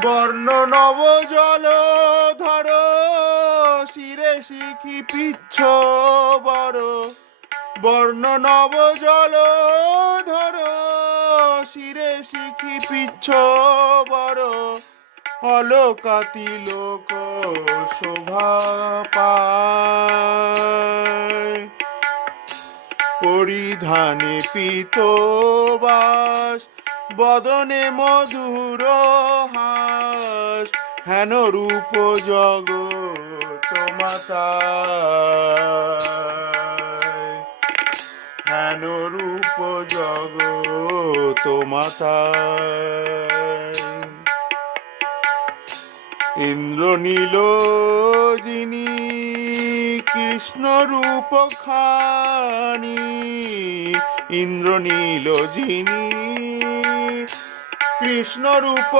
বর্ণ নব জল ধর, শিরে শিখি পিচ্ছ বড় বর্ণ নব জল ধর, শিরে শিখি পিচ্ছ বড় অলকাতি লোক শোভা পায়। পরিধানে পিতবাস, বদনে মধুর হেন রূপ জগত মাতা হেন রূপ জগত মাতা ইন্দ্রনীল যিনি কৃষ্ণ রূপ খানি। ইন্দ্রনীল যিনি কৃষ্ণ রূপ